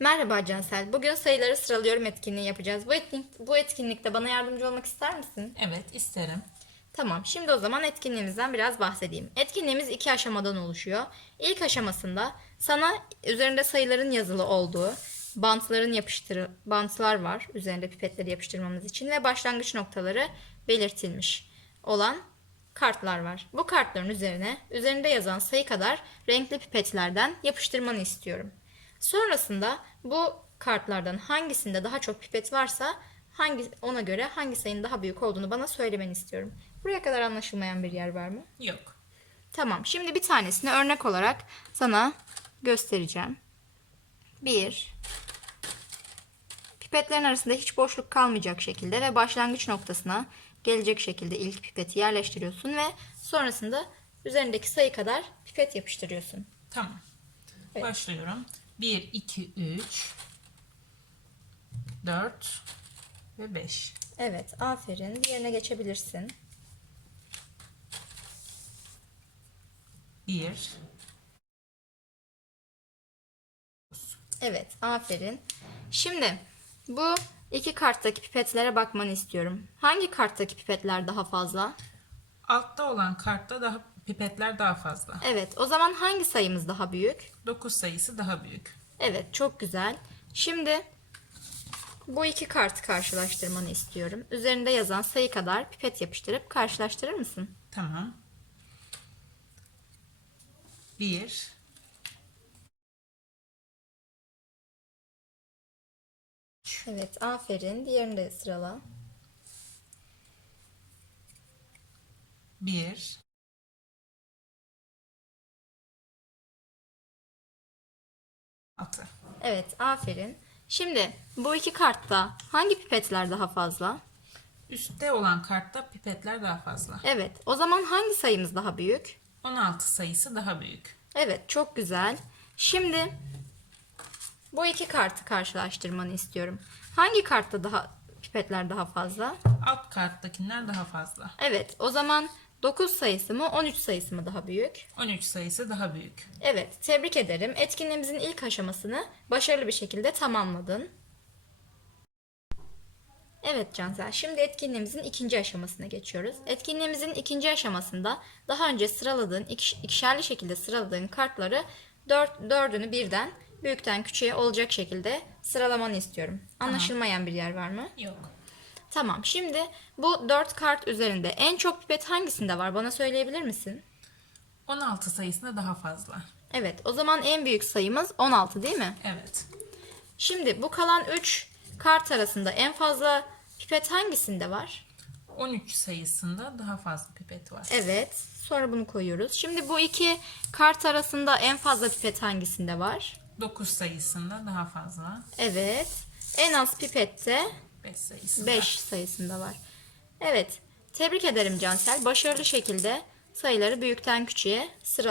Merhaba Cansel. Bugün sayıları sıralıyorum etkinliği yapacağız. Bu, etkinlik, bu etkinlikte bana yardımcı olmak ister misin? Evet isterim. Tamam. Şimdi o zaman etkinliğimizden biraz bahsedeyim. Etkinliğimiz iki aşamadan oluşuyor. İlk aşamasında sana üzerinde sayıların yazılı olduğu bantların yapıştırı bantlar var üzerinde pipetleri yapıştırmamız için ve başlangıç noktaları belirtilmiş olan kartlar var. Bu kartların üzerine üzerinde yazan sayı kadar renkli pipetlerden yapıştırmanı istiyorum. Sonrasında bu kartlardan hangisinde daha çok pipet varsa hangi ona göre hangi sayının daha büyük olduğunu bana söylemeni istiyorum. Buraya kadar anlaşılmayan bir yer var mı? Yok. Tamam. Şimdi bir tanesini örnek olarak sana göstereceğim. Bir. Pipetlerin arasında hiç boşluk kalmayacak şekilde ve başlangıç noktasına gelecek şekilde ilk pipeti yerleştiriyorsun ve sonrasında üzerindeki sayı kadar pipet yapıştırıyorsun. Tamam. Evet. Başlıyorum. 1, 2, 3, 4 ve 5. Evet, aferin. Diğerine geçebilirsin. 1, Evet, aferin. Şimdi bu iki karttaki pipetlere bakmanı istiyorum. Hangi karttaki pipetler daha fazla? altta olan kartta daha pipetler daha fazla. Evet, o zaman hangi sayımız daha büyük? 9 sayısı daha büyük. Evet, çok güzel. Şimdi bu iki kartı karşılaştırmanı istiyorum. Üzerinde yazan sayı kadar pipet yapıştırıp karşılaştırır mısın? Tamam. 1, Evet, aferin. Diğerini de sırala. 1, Evet, aferin. Şimdi bu iki kartta hangi pipetler daha fazla? Üstte olan kartta pipetler daha fazla. Evet, o zaman hangi sayımız daha büyük? 16 sayısı daha büyük. Evet, çok güzel. Şimdi bu iki kartı karşılaştırmanı istiyorum. Hangi kartta daha pipetler daha fazla? Alt karttakiler daha fazla. Evet, o zaman 9 sayısı mı 13 sayısı mı daha büyük? 13 sayısı daha büyük. Evet, tebrik ederim. Etkinliğimizin ilk aşamasını başarılı bir şekilde tamamladın. Evet Cansel, şimdi etkinliğimizin ikinci aşamasına geçiyoruz. Etkinliğimizin ikinci aşamasında daha önce sıraladığın, ikiş- ikişerli şekilde sıraladığın kartları dört, dördünü birden büyükten küçüğe olacak şekilde sıralamanı istiyorum. Anlaşılmayan bir yer var mı? Yok. Tamam, şimdi bu dört kart üzerinde en çok pipet hangisinde var? Bana söyleyebilir misin? 16 sayısında daha fazla. Evet, o zaman en büyük sayımız 16 değil mi? Evet. Şimdi bu kalan 3 kart arasında en fazla pipet hangisinde var? 13 sayısında daha fazla pipet var. Evet, sonra bunu koyuyoruz. Şimdi bu iki kart arasında en fazla pipet hangisinde var? 9 sayısında daha fazla. Evet, en az pipet de 5 sayısında. 5 sayısında var. Evet, tebrik ederim Cansel. Başarılı şekilde sayıları büyükten küçüğe sıraladın.